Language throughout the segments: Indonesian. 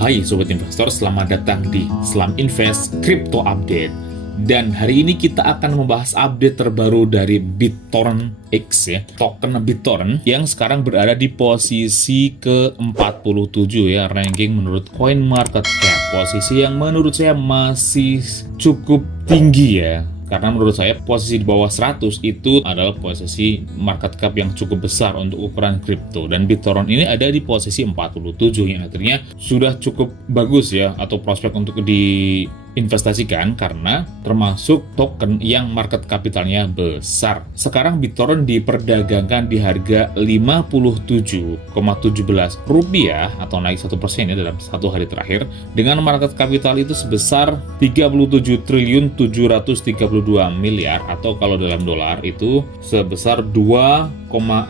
Hai Sobat Investor, selamat datang di Slam Invest Crypto Update. Dan hari ini kita akan membahas update terbaru dari BitTorrent X ya, token BitTorrent yang sekarang berada di posisi ke-47 ya, ranking menurut CoinMarketCap. Posisi yang menurut saya masih cukup tinggi ya. Karena menurut saya posisi di bawah 100 itu adalah posisi market cap yang cukup besar untuk ukuran kripto. Dan BitTorrent ini ada di posisi 47 yang artinya sudah cukup bagus ya, atau prospek untuk diinvestasikan karena termasuk token yang market capitalnya besar. Sekarang BitTorrent diperdagangkan di harga Rp57,17 atau naik 1% ya dalam satu hari terakhir, dengan market capital itu sebesar 37.732 miliar, atau kalau dalam dolar itu sebesar 2,6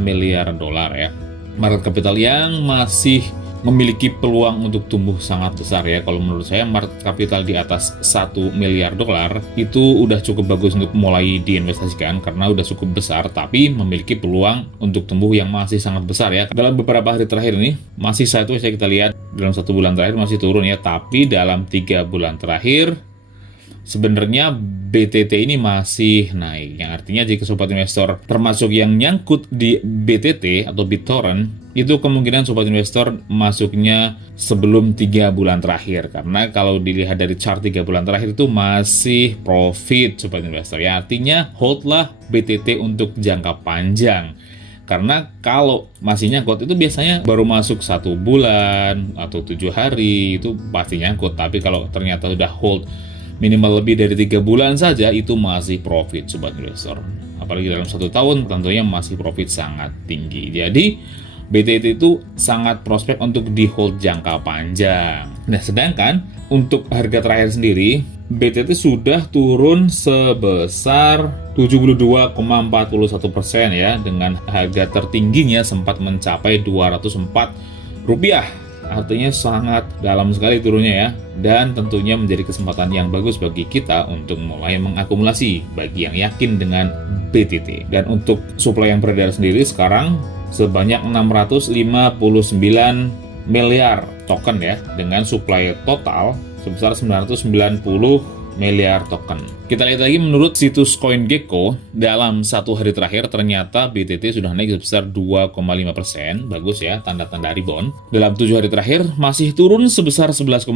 miliar dolar ya. Market capital yang masih memiliki peluang untuk tumbuh sangat besar ya. Kalau menurut saya market capital di atas 1 miliar dolar itu udah cukup bagus untuk mulai diinvestasikan karena udah cukup besar, tapi memiliki peluang untuk tumbuh yang masih sangat besar ya. Dalam beberapa hari terakhir ini masih sideways ya, kita lihat dalam 1 bulan terakhir masih turun ya, tapi dalam 3 bulan terakhir sebenarnya BTT ini masih naik, yang artinya jika sobat investor termasuk yang nyangkut di BTT atau BitTorrent, itu kemungkinan sobat investor masuknya sebelum 3 bulan terakhir, karena kalau dilihat dari chart 3 bulan terakhir itu masih profit sobat investor ya, artinya hold lah BTT untuk jangka panjang. Karena kalau masih nyangkut itu biasanya baru masuk 1 bulan atau 7 hari itu pasti nyangkut, tapi kalau ternyata udah hold minimal lebih dari 3 bulan saja itu masih profit sobat investor. Apalagi dalam 1 tahun tentunya masih profit sangat tinggi. Jadi BTT itu sangat prospek untuk di hold jangka panjang. Nah, sedangkan untuk harga terakhir sendiri BTT sudah turun sebesar 72,41% ya, dengan harga tertingginya sempat mencapai Rp204. Artinya sangat dalam sekali turunnya ya, dan tentunya menjadi kesempatan yang bagus bagi kita untuk mulai mengakumulasi bagi yang yakin dengan BTT. Dan untuk supply yang beredar sendiri sekarang sebanyak 659 miliar token ya, dengan supply total sebesar 990 miliar token. Kita lihat lagi menurut situs CoinGecko, dalam 1 hari terakhir ternyata BTT sudah naik sebesar 2,5%, bagus ya, tanda-tanda rebound. Dalam 7 hari terakhir masih turun sebesar 11,4%,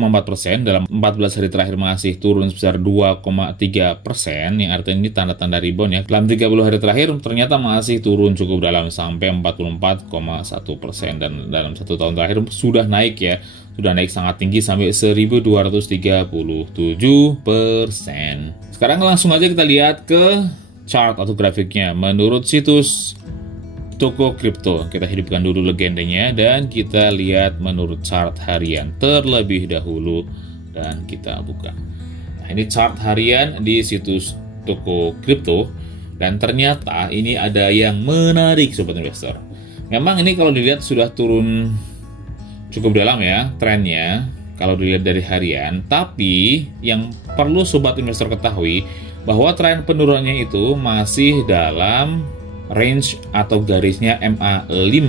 dalam 14 hari terakhir masih turun sebesar 2,3%, yang artinya ini tanda-tanda rebound ya. Dalam 30 hari terakhir ternyata masih turun cukup dalam sampai 44,1%, dan dalam 1 tahun terakhir sudah naik ya, sudah naik sangat tinggi sampai 1.237%. Sekarang langsung aja kita lihat ke chart atau grafiknya. Menurut situs Toko Kripto, kita hidupkan dulu legendanya dan kita lihat menurut chart harian terlebih dahulu dan kita buka. Nah, ini chart harian di situs Toko Kripto, dan ternyata ini ada yang menarik sobat investor. Memang ini kalau dilihat sudah turun cukup dalam ya trennya kalau dilihat dari harian, tapi yang perlu sobat investor ketahui bahwa tren penurunannya itu masih dalam range atau garisnya MA5,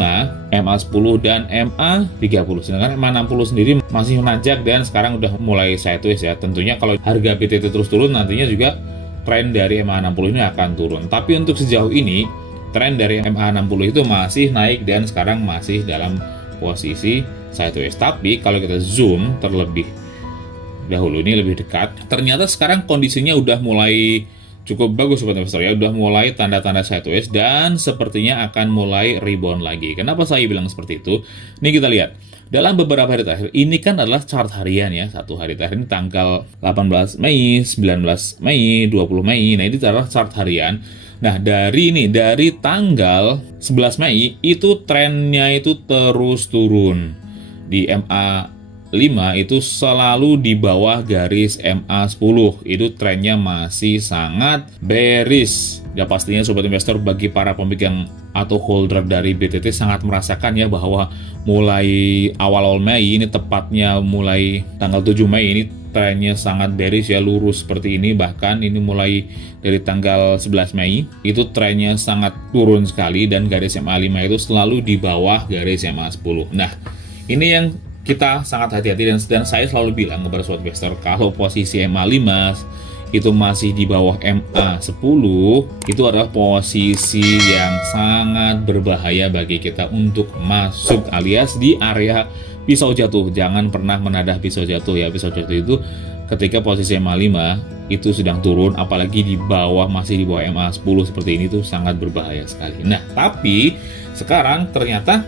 MA10 dan MA30. Sedangkan MA60 sendiri masih menanjak dan sekarang udah mulai sideways ya. Tentunya kalau harga BTT terus turun nantinya juga tren dari MA60 ini akan turun. Tapi untuk sejauh ini tren dari MA60 itu masih naik dan sekarang masih dalam posisi sideways. Tapi kalau kita zoom terlebih dahulu, ini lebih dekat, ternyata sekarang kondisinya udah mulai cukup bagus sobat investor ya, udah mulai tanda-tanda sideways dan sepertinya akan mulai rebound lagi. Kenapa saya bilang seperti itu? Ini kita lihat dalam beberapa hari terakhir, ini kan adalah chart harian ya, 1 hari terakhir ini tanggal 18 Mei, 19 Mei, 20 Mei, nah ini adalah chart harian. Nah, dari tanggal 11 Mei itu trennya itu terus turun. Di MA5 itu selalu di bawah garis MA10. Itu trennya masih sangat bearish. Ya pastinya sobat investor, bagi para pemegang atau holder dari BTT sangat merasakan ya bahwa mulai awal Mei ini, tepatnya mulai tanggal 7 Mei ini trennya sangat bearish ya, lurus seperti ini. Bahkan ini mulai dari tanggal 11 Mei itu trennya sangat turun sekali dan garis MA5 itu selalu di bawah garis MA10. Nah, ini yang kita sangat hati-hati, dan saya selalu bilang kepada sobat investor, kalau posisi MA5 itu masih di bawah MA10, itu adalah posisi yang sangat berbahaya bagi kita untuk masuk, alias di area pisau jatuh. Jangan pernah menadah pisau jatuh ya. Pisau jatuh itu ketika posisi MA5 itu sedang turun, apalagi di bawah, masih di bawah MA10 seperti ini, tuh sangat berbahaya sekali. Nah, tapi sekarang ternyata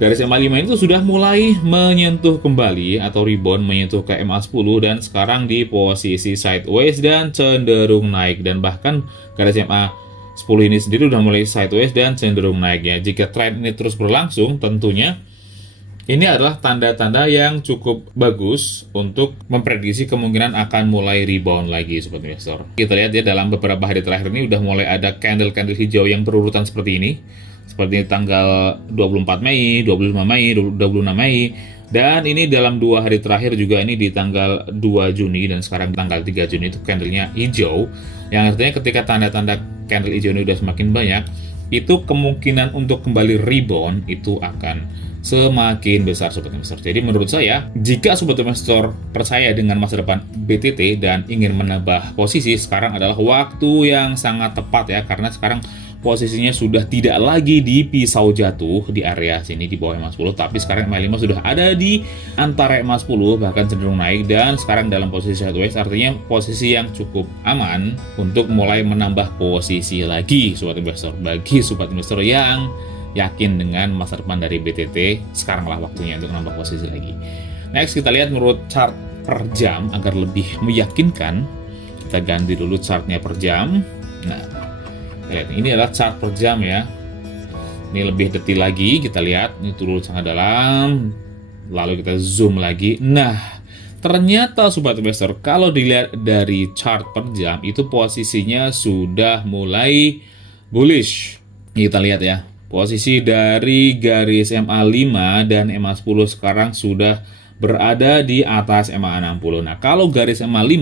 garis MA5 itu sudah mulai menyentuh kembali atau rebound menyentuh ke MA10, dan sekarang di posisi sideways dan cenderung naik, dan bahkan garis MA10 ini sendiri sudah mulai sideways dan cenderung naik ya. Jika tren ini terus berlangsung, tentunya ini adalah tanda-tanda yang cukup bagus untuk memprediksi kemungkinan akan mulai rebound lagi sobat investor. Kita lihat ya, dalam beberapa hari terakhir ini udah mulai ada candle-candle hijau yang berurutan seperti ini. Seperti tanggal 24 Mei, 25 Mei, 26 Mei. Dan ini dalam 2 hari terakhir juga, ini di tanggal 2 Juni dan sekarang tanggal 3 Juni itu candlenya hijau. Yang artinya ketika tanda-tanda candle hijau ini udah semakin banyak, itu kemungkinan untuk kembali rebound itu akan semakin besar sobat investor. Jadi menurut saya, jika sobat investor percaya dengan masa depan BTT dan ingin menambah posisi, sekarang adalah waktu yang sangat tepat ya, karena sekarang posisinya sudah tidak lagi di pisau jatuh di area sini di bawah MA10, tapi sekarang MA5 sudah ada di antara MA10, bahkan cenderung naik, dan sekarang dalam posisi sideways, artinya posisi yang cukup aman untuk mulai menambah posisi lagi sobat investor. Bagi sobat investor yang yakin dengan masa depan dari BTT, sekaranglah waktunya untuk menambah posisi lagi. Next, kita lihat menurut chart per jam agar lebih meyakinkan. Kita ganti dulu chartnya per jam. Nah, lihat, ini adalah chart per jam ya. Ini lebih detail lagi, kita lihat ini turun sangat dalam. Lalu kita zoom lagi. Nah, ternyata sobat investor, kalau dilihat dari chart per jam itu posisinya sudah mulai bullish. Kita lihat ya, posisi dari garis MA5 dan MA10 sekarang sudah berada di atas MA60. Nah, kalau garis MA5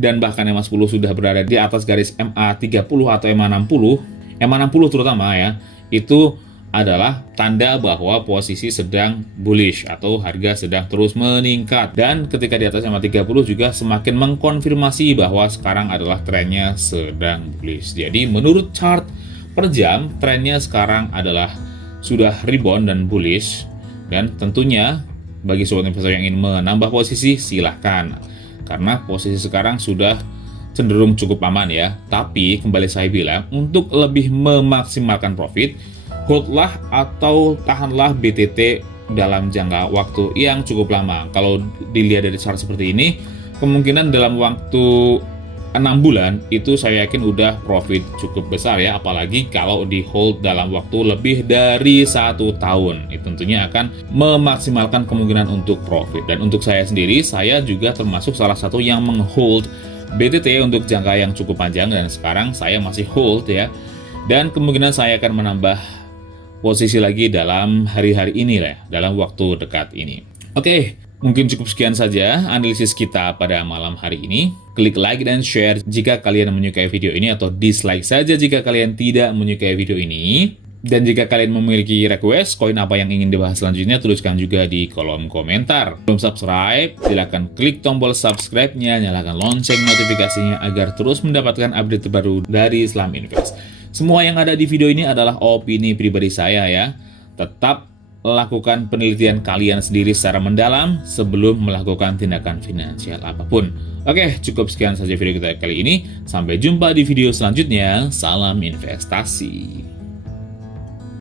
dan bahkan MA10 sudah berada di atas garis MA30 atau MA60 terutama ya, itu adalah tanda bahwa posisi sedang bullish atau harga sedang terus meningkat. Dan ketika di atas MA30 juga semakin mengkonfirmasi bahwa sekarang adalah trennya sedang bullish. Jadi menurut chart per jam, trennya sekarang adalah sudah rebound dan bullish. Dan tentunya bagi sobat investor yang ingin menambah posisi, silahkan. Karena posisi sekarang sudah cenderung cukup aman ya. Tapi kembali saya bilang, untuk lebih memaksimalkan profit, holdlah atau tahanlah BTT dalam jangka waktu yang cukup lama. Kalau dilihat dari chart seperti ini, kemungkinan dalam waktu 6 bulan itu saya yakin udah profit cukup besar ya, apalagi kalau di hold dalam waktu lebih dari 1 tahun. Itu tentunya akan memaksimalkan kemungkinan untuk profit. Dan untuk saya sendiri, saya juga termasuk salah satu yang menghold BTT untuk jangka yang cukup panjang, dan sekarang saya masih hold ya. Dan kemungkinan saya akan menambah posisi lagi dalam hari-hari ini lah, dalam waktu dekat ini. Oke, mungkin cukup sekian saja analisis kita pada malam hari ini. Klik like dan share jika kalian menyukai video ini, atau dislike saja jika kalian tidak menyukai video ini. Dan jika kalian memiliki request koin apa yang ingin dibahas selanjutnya, tuliskan juga di kolom komentar. Belum subscribe, silahkan klik tombol subscribe-nya, nyalakan lonceng notifikasinya agar terus mendapatkan update terbaru dari Islam Invest. Semua yang ada di video ini adalah opini pribadi saya ya. Tetap lakukan penelitian kalian sendiri secara mendalam sebelum melakukan tindakan finansial apapun. Oke, cukup sekian saja video kita kali ini. Sampai jumpa di video selanjutnya. Salam investasi.